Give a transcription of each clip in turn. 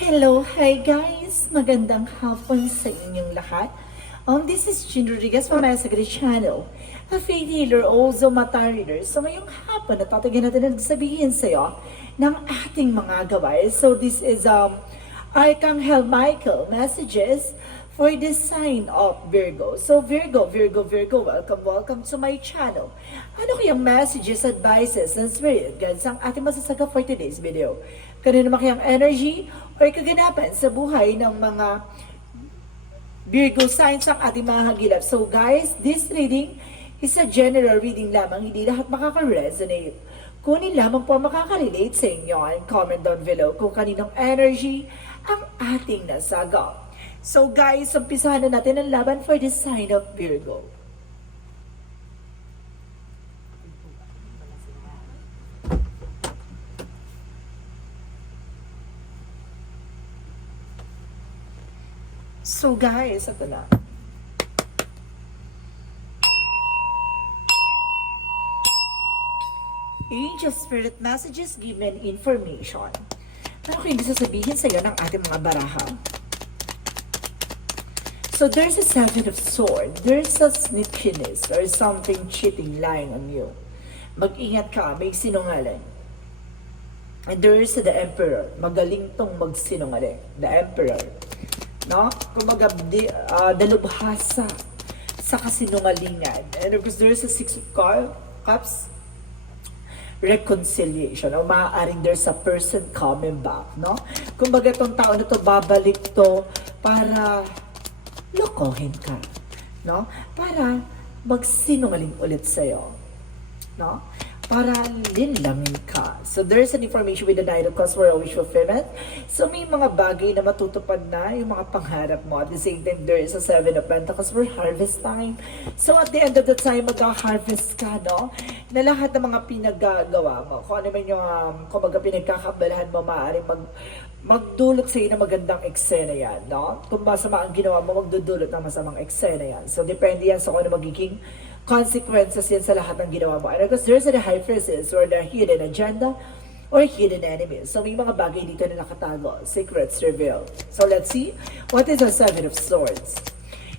Hello, hi guys! Magandang hapon sa inyong lahat. This is Jean Rodriguez from my Sagri channel, a faith healer, also mata reader. So ngayong hapon, natatagyan natin na sabihin sa iyo ng ating mga gaway. So this is Archangel Michael messages for the sign of Virgo. So Virgo, welcome to my channel. Ano kayang messages, advices, and spirit guides ang ating masasaga for today's video? Kanino naman kayang energy o kaganapan sa buhay ng mga Virgo signs ang ating mga hagilap. So guys, this reading is a general reading lamang. Hindi lahat makaka-resonate. Kunin lamang po makaka-relate sa inyo and comment down below kung kaninong energy ang ating nasaga. So guys, umpisahan na natin ang laban for the sign of Virgo. So guys, ito na. Angel Spirit Messages given information. Ano kayong gusto sabihin sa iyo ng ating mga baraha? So there's a Seven of Swords. There's a sneakiness or something cheating lying on you. Mag-ingat ka, may sinungaling. And there's the Emperor. Magaling tong magsinungaling. The Emperor. No? Kumbaga, dalubhasa sa kasinungalingan. And of course, there's a Six of Cups. Reconciliation. O maaaring there's a person coming back. No? Kumbaga, itong tao na to, babalik to para lokohin ka. No? Para magsinungaling ulit sa'yo. No? Para linlangin ka. So there's an information with the Nine of Cups for a wish fulfillment. So may mga bagay na matutupad na yung mga pangarap mo. At the same time, there is a Seven of Pentacles for harvest time. So at the end of the time, mag-harvest ka, no? Na lahat ng mga pinagagawa mo. Kung ano man yung, kumbaga pinagkakabalahan mo, maaaring magdulot sa iyo ng magandang eksena yan, no? Kung masama ang ginawa mo, magdudulot ng masamang eksena yan. So depende yan sa kung ano magiging consequences yan sa lahat ng ginawa mo. And because there's a high priestess or the hidden agenda or hidden enemies. So may mga bagay dito na nakatago. Secrets revealed. So let's see. What is the Seven of Swords?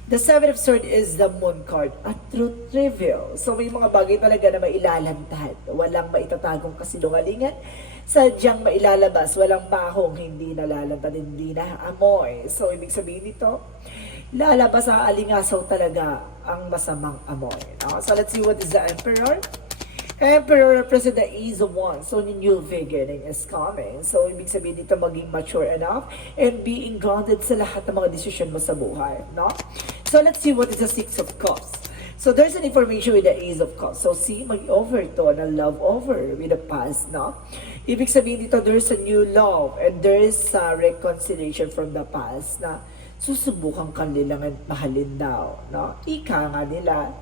The Seven of Swords is the Moon card. A truth reveal. So may mga bagay talaga na mailalantad. Walang maitatagong kasinungalingan. Sadyang mailalabas. Walang bahong hindi nalalantad, hindi na amoy. So ibig sabihin nito, lalabas sa alingasaw talaga ang masamang amoy. No? So let's see what is the Emperor. Emperor represents the ease of wands. So new beginning is coming. So ibig sabihin dito maging mature enough and being grounded sa lahat ng mga desisyon mo sa buhay. No? So let's see what is the Six of Cups. So there's an information with the Ace of Cups. So see, mag-over to na love over with the past. No? Ibig sabihin dito there's a new love and there's a reconciliation from the past na susubukan kanilang mahalin daw, no? Ika nga nila,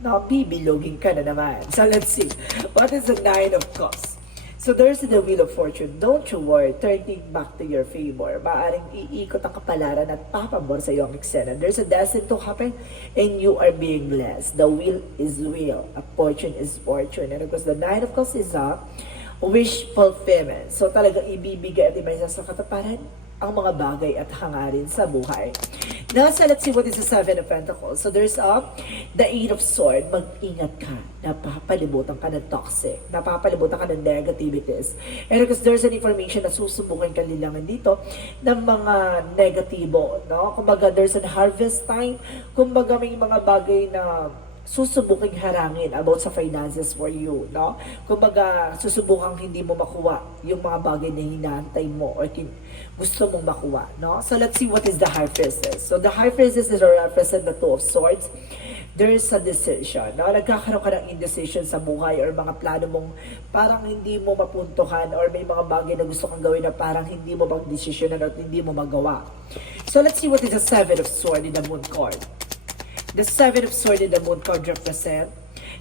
no? Bibilogin ka na naman. So let's see. What is the Nine of Cups? So there's the Wheel of Fortune. Don't you worry, turning back to your favor. Maaring iikot ang kapalaran at papabor sa iyong eksena. There's a destiny to happen and you are being blessed. The wheel is wheel. A fortune is fortune. And of course, the Nine of Cups is a wish fulfillment. So talagang ibibigay at iba sa kataparan ang mga bagay at hangarin sa buhay. Now, so let's see what is the Seven of Pentacles. So there's the Eight of Swords. Mag-ingat ka. Napapalibutan ka ng toxic. Napapalibutan ka ng negativities. And because there's an information na susubukan ka nilangan dito ng mga negatibo. No? Kumbaga, there's an harvest time. Kumbaga, may mga bagay na susubuking harangin about sa finances for you, no? Kumbaga, susubukang hindi mo makuha yung mga bagay na hinahantay mo or gusto mong makuha, no? So, let's see what is the High Priestess. So, the High Priestess is represent the Two of Swords. There is a decision, no? Nagkakaroon ka ng indecision sa buhay or mga plano mong parang hindi mo mapuntuhan or may mga bagay na gusto kang gawin na parang hindi mo mag-desisyonan at hindi mo magawa. So, let's see what is the Seven of Swords in the Moon card. The Seven of Swords in the Moon card represent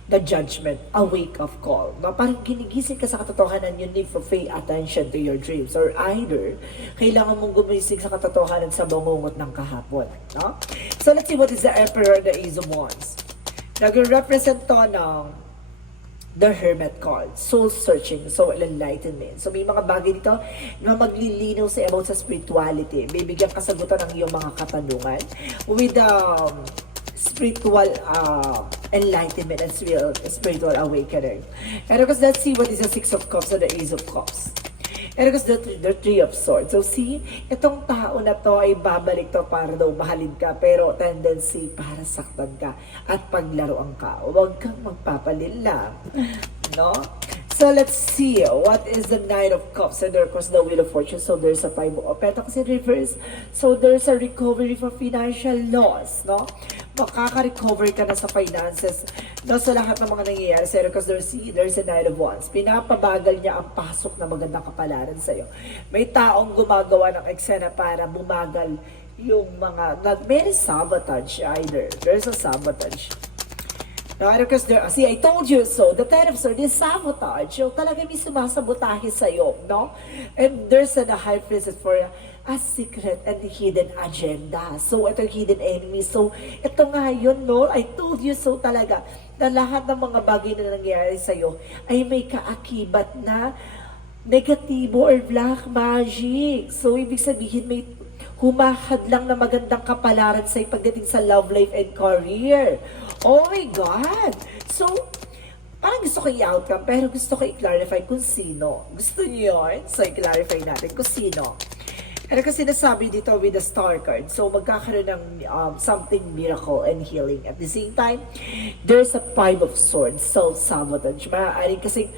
the judgment, a wake-up call. No? Parang ginigising ka sa katotohanan, you need to pay attention to your dreams. Or either, kailangan mong gumising sa katotohanan sa bangungot ng kahapon. No? So let's see what is the Emperor, the Ace of Wands. Nag-represent to ng the Hermit card, soul searching, soul enlightenment. So may mga bagay dito na maglilinaw sa about sa spirituality. Bibigyan kasagutan ng iyong mga katanungan with spiritual enlightenment and spiritual awakening. And of course, let's see what is the Six of Cups and the Ace of Cups. And of course, the Three of Swords. So see, itong tao na to ay babalik to para daw mahalin ka, pero tendency para saktan ka at paglaruan ka. Huwag kang magpapalila. No? So let's see, what is the Nine of Cups? And of course, the Wheel of Fortune. So there's a Five of Pentacles in reverse. So there's a recovery for financial loss, no? Makaka-recover ka na sa finances, no? Sa lahat ng mga nangyayari sa'yo, because there's a Nine of Wands. Pinapabagal niya ang pasok na magandang kapalaran sa'yo. May taong gumagawa ng eksena para bumagal yung mga, may sabotage either. There's a sabotage. No, because see, I told you so. The Ten of Swords is sabotage. So, talaga may sumasabotahe sa'yo, no? And there's a high priestess for a secret and hidden agenda. So, ito yung hidden enemy. So, ito nga yun, no? I told you so talaga na lahat ng mga bagay na nangyayari sa'yo ay may kaakibat na negatibo or black magic. So, ibig sabihin may humahad lang na magandang kapalaran sa pagdating sa love life and career. Oh my God! So, parang gusto ko i-outcome, pero gusto ko i-clarify kung sino. Gusto niyo yun? So, i-clarify natin kung sino. Ano kasi sinasabi dito with the star card. So, magkakaroon ng something miracle and healing. At the same time, there's a Five of Swords, self-sabotage. Maaaring kasi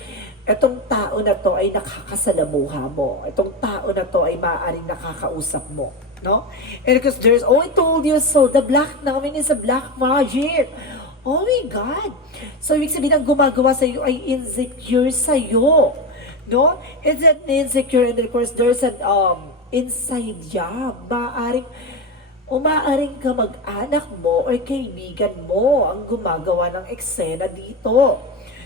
itong tao na to ay nakakasalamuha mo. Itong tao na to ay maaaring nakakausap mo. No? And because there's, oh, I told you so, the black namin is a black magic. Oh my God! So, ibig sabihin ang gumagawa sa iyo ay insecure sa iyo. No? It's an insecure, and of course, there's an inside job. Umaaring ka mag-anak mo or kaibigan mo ang gumagawa ng eksena dito.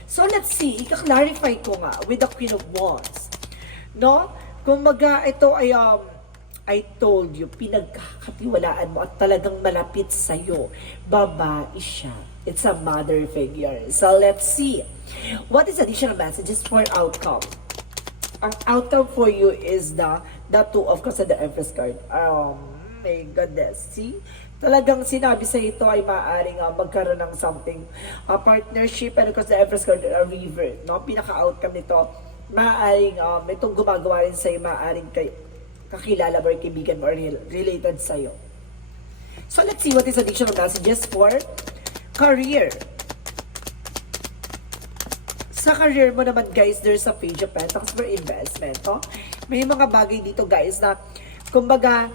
So, let's see. Ika-clarify ko nga with the Queen of Wands. No? Kung ito ay I told you, pinagkakatiwalaan mo at talagang malapit sa'yo. Babae siya. It's a mother figure. So, let's see. What is additional messages for outcome? Ang outcome for you is the Two of Cups and the Empress card. My goodness. See? Talagang sinabi sa ito ay maaaring magkaroon ng something, partnership, and of course the Empress card, a river. No? Pinaka-outcome nito, maaaring itong gumagawa rin sa'yo, maaaring kakilala mo or kaibigan mo or related sa'yo. So let's see what is additional messages for career. Sa career mo naman guys, there's a Page of Pentacles for investment. No? May mga bagay dito guys na kumbaga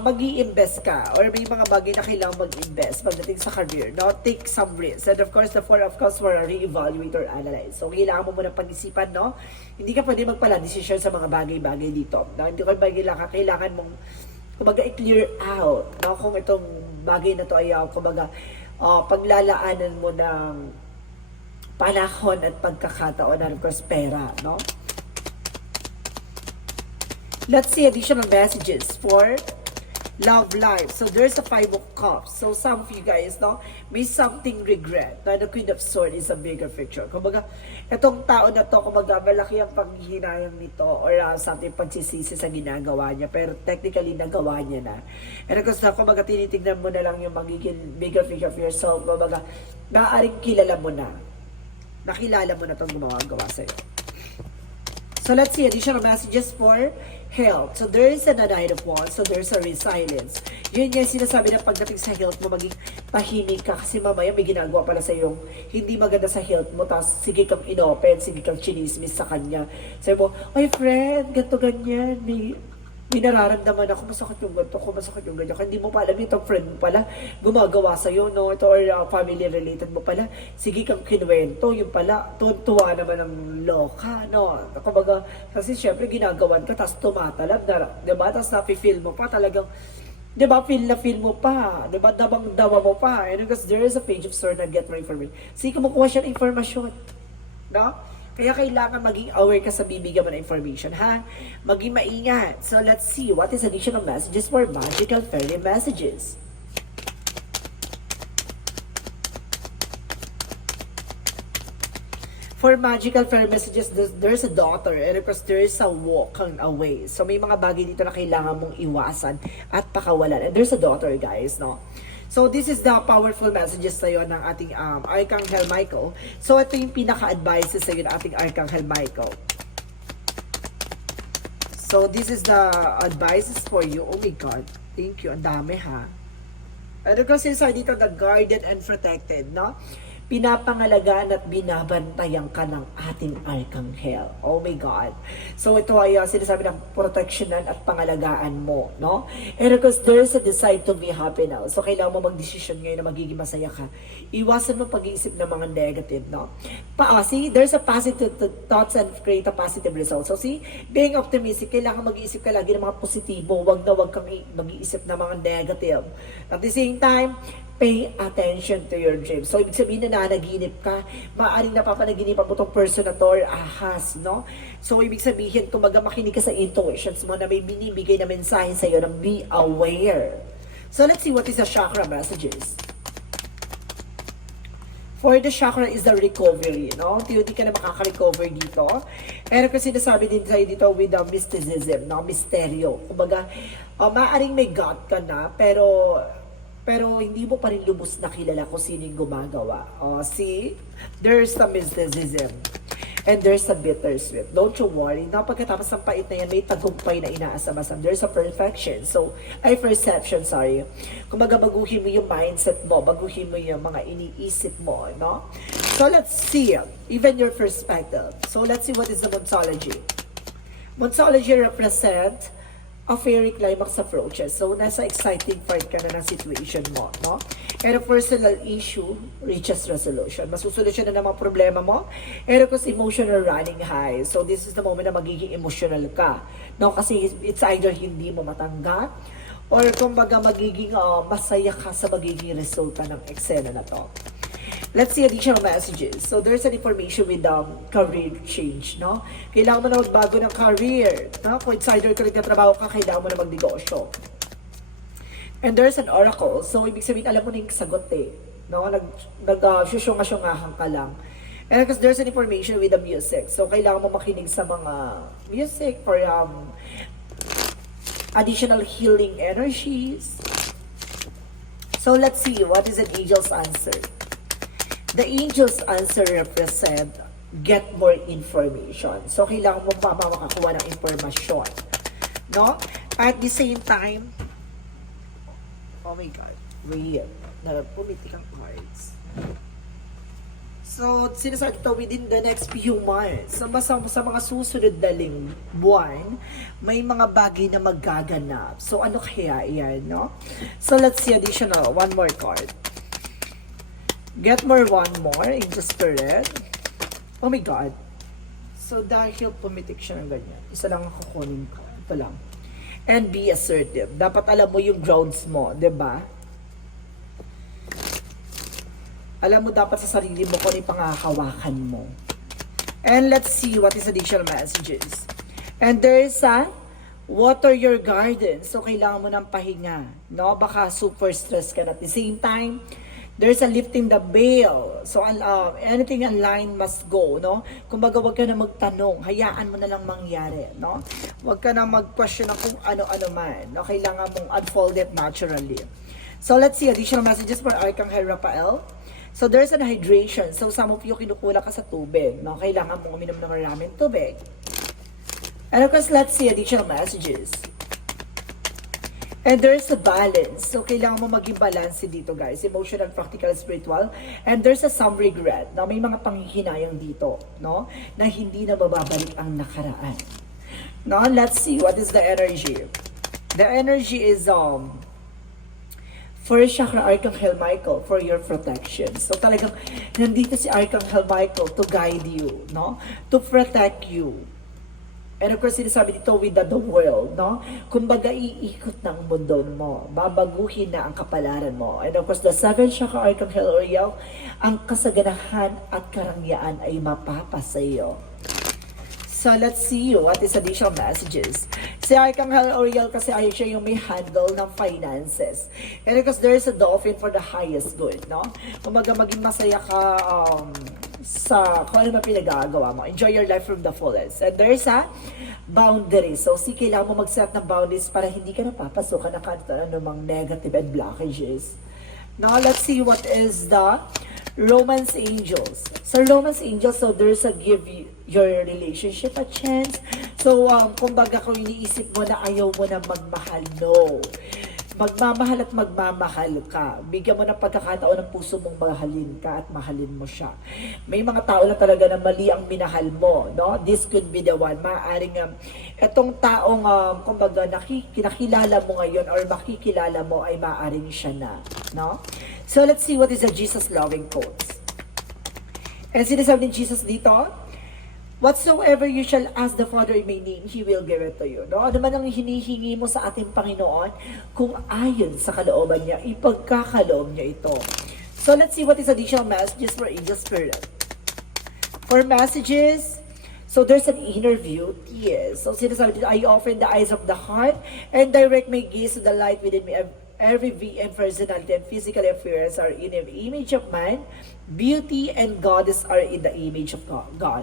mag-i-invest ka or may mga bagay na kailangan mag-invest pagdating sa career. No? Take some risks. And of course, the Four of Cups for a re-evaluate or analyze. So, kailangan mo muna pag-isipan, no? Hindi ka pwede magpala-decision sa mga bagay-bagay dito. No? Hindi ka kailangan mong kumbaga i-clear out. No? Kung itong bagay na to ay kumbaga paglalaanan mo ng panahon at pagkakataon na of course pera, no? Let's see additional messages for love life. So there's a Five of Cups. So some of you guys, no, may something regret. No, the Queen of Swords is a bigger picture. Kumbaga, itong tao na to, kumbaga, malaki ang panghihinayang nito or something pagsisisi sa ginagawa niya. Pero technically, nagawa niya na. And of course, kumbaga, tinitignan mo na lang yung magiging bigger picture of yourself. Kumbaga, maaaring kilala mo na. Nakilala mo na itong gumagawa sa'yo. So let's see additional messages for health. So there is a Nine of Wands. So there's a resilience. Yun yung sinasabi na pagdating sa health mo, maging tahimik ka kasi mamaya may ginagawa pala sa yung hindi maganda sa health mo. Tapos sige kang inopen, sige kang chinismis sa kanya. Sabi mo, ay friend, ganito ganyan. May nararamdaman ako, masakit yung ganito ko, masakit yung ganyan. Hindi mo pa alam, itong friend mo pala, gumagawa sa'yo, no? Ito or family related mo pala. Sige kang kinuwento, yung pala, tuwa naman ng loka, no? Kumbaga, kasi syempre ginagawan ka, tapos tumatalab na, diba? Tapos nafe-feel mo pa talagang, diba, feel mo pa, diba, dabang-dawa mo pa. And because there is a Page of Swords na get more information. Sige, kumukuha siya ng informasyon, no? Kaya kailangan maging aware ka sa bibigyan mo na information, ha? Maging maingat. So, let's see. What is additional messages for magical fairy messages? For magical fair messages, there's a daughter, and of course, there's a walking away. So, may mga bagay dito na kailangan mong iwasan at pakawalan. And there's a daughter, guys, no? So, this is the powerful messages sa'yo ng ating Archangel Michael. So, ito yung pinaka-advices sa'yo ng ating Archangel Michael. So, this is the advices for you. Oh my God. Thank you. Ang dami, ha? And of course, inside dito, the guarded and protected, no? Pinapangalagaan at binabantayan ka ng ating Archangel. Oh my God. So ito ay sinasabi ng proteksyonan at pangalagaan mo, no? And of course, there's a decide to be happy now. So kailangan mo mag-decision ngayon na magiging masaya ka. Iwasan mo pag-iisip ng mga negative, no? See, there's a positive thoughts and create a positive result. So see, being optimistic, kailangan mag-iisip ka lagi ng mga positibo. Wag kang mag-iisip ng mga negative. At the same time, pay attention to your dreams. So, ibig sabihin na nanaginip ka, maaaring napapanaginipan mo itong person na to or ahas, no? So, ibig sabihin, kumaga makinig ka sa intuitions mo na may binibigay na mensahe sa'yo ng be aware. So, let's see what is the chakra messages. For the chakra is the recovery, no? Hindi ka na makaka-recover dito. Pero kasi sinasabi din sa'yo dito with the mysticism, no? Misteryo. Kumbaga, maaaring may God ka na, pero hindi mo pa rin lubos na kilala kung sino yung gumagawa. See? There's the mysticism. And there's a bittersweet. Don't you worry. Na pagkatapos ng pait na yan, may tagumpay na inaasam-asam. There's a perfection. Perception, sorry. Kumaga baguhin mo yung mindset mo, baguhin mo yung mga iniisip mo, no? So let's see. Even your perspective. So let's see what is the Monsology. Monsology represent a fairy climax approaches. So, nasa exciting part ka na ng situation mo, no? And a personal issue reaches resolution. Masusolusyon na naman problema mo. And of course, emotional running high. So, this is the moment na magiging emotional ka. No? Kasi it's either hindi mo matanggap or kumbaga magiging masaya ka sa magiging resulta ng eksena na to. Let's see additional messages. So, there's an information with career change, no? Kailangan mo na magbago ng career, no? Kung insider ka rin na trabaho ka, kailangan mo na magnegosyo. And there's an oracle. So, ibig sabihin, alam mo na yung sagot eh, no? Nag-syunga-syungahan ka lang. And because there's an information with the music. So, kailangan mo makinig sa mga music for additional healing energies. So, let's see. What is an angel's answer? The angel's answer represent get more information. So, kailangan mo makakuha ng informasyon. No? At the same time, oh my God, weird. Pumitik ang cards. So, sinasabi ito within the next few months. Sa mga susunod na buwan, may mga bagay na magaganap. So, ano kaya yan, no? So, let's see additional. One more card. Get more, one more, Angel Spirit. Oh my God. So, dahil pumitik siya ng ganyan, isa lang ang kukunin ko. Ito lang. And be assertive. Dapat alam mo yung grounds mo, di ba? Alam mo dapat sa sarili mo kung ano yung pangakawakan mo. And let's see what is additional messages. And there is a water your garden. So, kailangan mo ng pahinga. No? Baka super stress ka na. At the same time, there's a lifting the veil. So, anything online must go, no? Kumbaga, wag ka na magtanong. Hayaan mo na lang mangyari, no? Wag ka na mag-question na kung ano-ano man. No? Kailangan mong unfold it naturally. So, let's see additional messages for Archangel Raphael. So, there's an hydration. So, some of you kinukula ka sa tubig, no? Kailangan mong uminom ng maraming tubig. And of course, let's see additional messages. And there's a balance. So, kailangan mo maging balance dito, guys. Emotional, practical, spiritual. And there's some regret. Na may mga panghihinayang dito, no? Na hindi na mababalik ang nakaraan. Now, let's see what is the energy. The energy is, first chakra, Archangel Michael, for your protection. So, talagang, nandito si Archangel Michael to guide you, no? To protect you. And of course, sinasabi dito with the world, no? Kumbaga, iikot ng mundo mo. Babaguhin na ang kapalaran mo. And of course, the 7th chakra, Archangel Uriel, ang kasaganahan at karangyaan ay mapapasayo. So, let's see what is additional messages. Si Archangel Uriel kasi ay siya yung may handle ng finances. And because there is a dolphin for the highest good, no? Kumbaga, maging masaya ka, sa kung ano man pinagagawa mo. Enjoy your life from the fullest. And there's a boundaries. So, kailangan mo mag-set ng boundaries para hindi ka napapasukan na kanto anumang negative and blockages. Now, let's see what is the Romance Angels. So, Romance Angels, so there's a give your relationship a chance. So, kumbaga kung iniisip mo na ayaw mo na magmahal, no. Magmamahal at magmamahal ka. Bigyan mo ng pagkakataon ng puso mong mahalin ka at mahalin mo siya. May mga tao na talaga na mali ang minahal mo, no? This could be the one. Maaaring etong taong kumbaga nakikilala mo ngayon or makikilala mo ay maaaring siya na, no? So let's see what is the Jesus loving quotes. And sinasabi ni Jesus dito, whatsoever you shall ask the Father in my name, He will give it to you. No? Ano man ang hinihingi mo sa ating Panginoon, kung ayon sa kalooban niya, ipagkakaloob niya ito. So let's see what is additional messages for Angel Spirit. For messages, so there's an inner view. Yes. So sinasabi dito, I open the eyes of the heart and direct my gaze to the light within me. Every being, personality, and physical appearance are in the image of man. Beauty and goddess are in the image of God.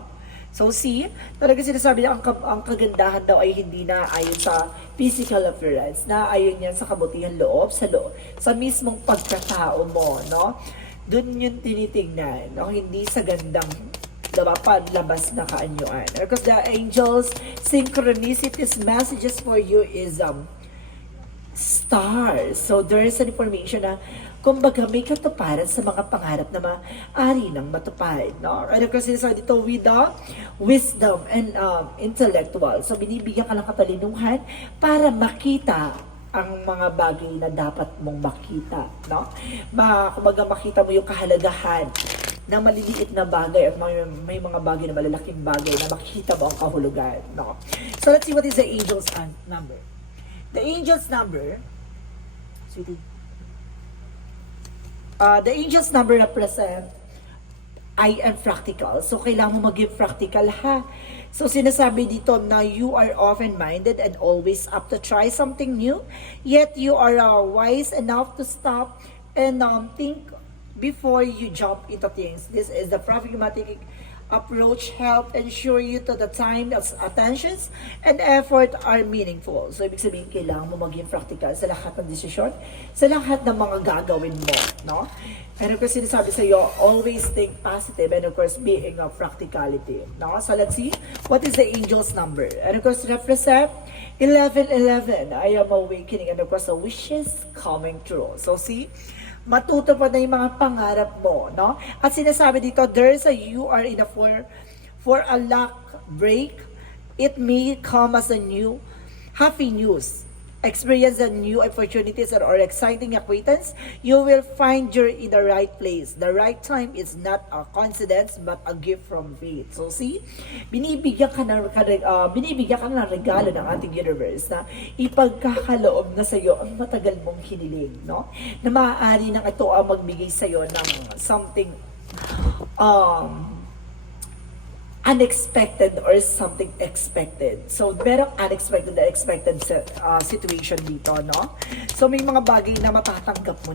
So see, talaga sinasabi niya ang kagandahan daw ay hindi na ayon sa physical appearance, na ayon yan sa kabutihan loob, sa mismong pagkatao mo, no? Doon yung tinitingnan, no? Hindi sa gandang labas na kaanyuan. Because the angels, synchronicities, messages for you is stars. So there is an information na kumbaga may katuparan sa mga pangarap na maaari ng matupad, no? Right, kasi sinasabi dito with the wisdom and intellectual. So binibigyan ka ng katalinuhan para makita ang mga bagay na dapat mong makita, no? Kumbaga makita mo yung kahalagahan ng maliliit na bagay at may mga bagay na malalaking bagay na makikita mo ang kahulugan, no? So let's see what is the angel's number. The angel's number, sweetie. The angel's number represent I am practical. So, kailangan mo maging practical, ha? So, sinasabi dito na you are open-minded and always up to try something new. Yet, you are wise enough to stop and think before you jump into things. This is the pragmatic approach help ensure you to the time of attentions and effort are meaningful. So, ibig sabihin, kailangan mo maging practical sa lahat ng desisyon, sa lahat ng mga gagawin mo, no? And of course, sinasabi sa iyo, always think positive and of course, being of practicality, no? So, let's see, what is the angel's number? And of course, represent 1111. I am awakening and of course, the wishes coming true. So, see, matutupad na yung mga pangarap mo, no? At sinasabi dito, there's a you are in a for a luck break. It may come as a new happy news. Experience the new opportunities or exciting acquaintance. You will find you're in the right place. The right time is not a coincidence but a gift from fate. So see, binibigyan ka ng regalo ng ating universe na ipagkakaloob na sa iyo ang matagal mong hiniling, no? Na maaari nang ito ang magbigay sa iyo ng something unexpected or something expected. So, merong unexpected and expected situation dito, no? So, may mga bagay na matatanggap mo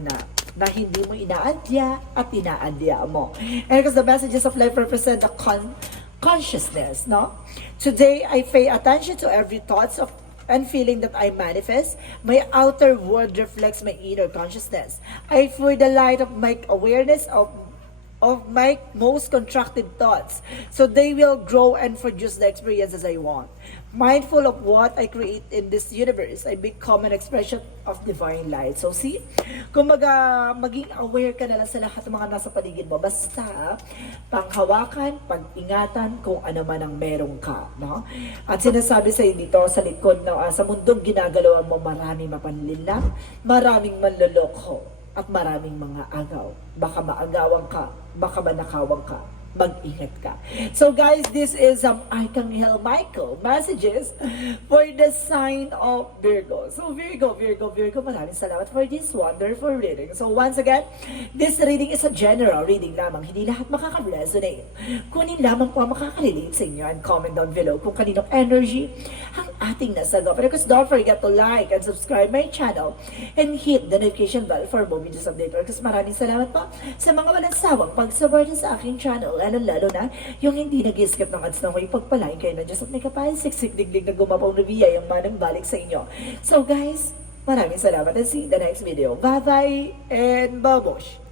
na hindi mo inaadya at inaadya mo. And because the messages of life represent the consciousness, no? Today, I pay attention to every thoughts of and feeling that I manifest. My outer world reflects my inner consciousness. I feel the light of my awareness of my most contracted thoughts. So they will grow and produce the experiences I want. Mindful of what I create in this universe, I become an expression of divine light. So see, kumbaga maging aware ka na lang sa lahat ng mga nasa paligid mo. Basta panghawakan, pag-ingatan kung ano man ang meron ka, no? At sinasabi sa dito sa likod na sa mundong ginagalawan mo, maraming mapanlinlang, maraming manloloko, at maraming mga agaw. Baka maagawan ka, baka manakawang ka. Mag-ingat ka. So guys, this is Archangel Michael messages for the sign of Virgo. So Virgo, maraming salamat for this wonderful reading. So once again, this reading is a general reading lamang. Hindi lahat makaka-resonate. Kunin lamang po ang makaka-relate sa inyo and comment down below kung kaninong energy ang ating nasagawa. Pero because don't forget to like and subscribe my channel and hit the notification bell for more videos update. Because maraming salamat po sa mga walang sawang pag-support sa aking channel. Lalo na yung hindi nag-skip ng ads na may pagpalain kayo na Diyos at may kapal, siksik digdig na gumapaw na biya yung manang balik sa inyo. So guys, maraming salamat and see you in the next video. Bye-bye and babush!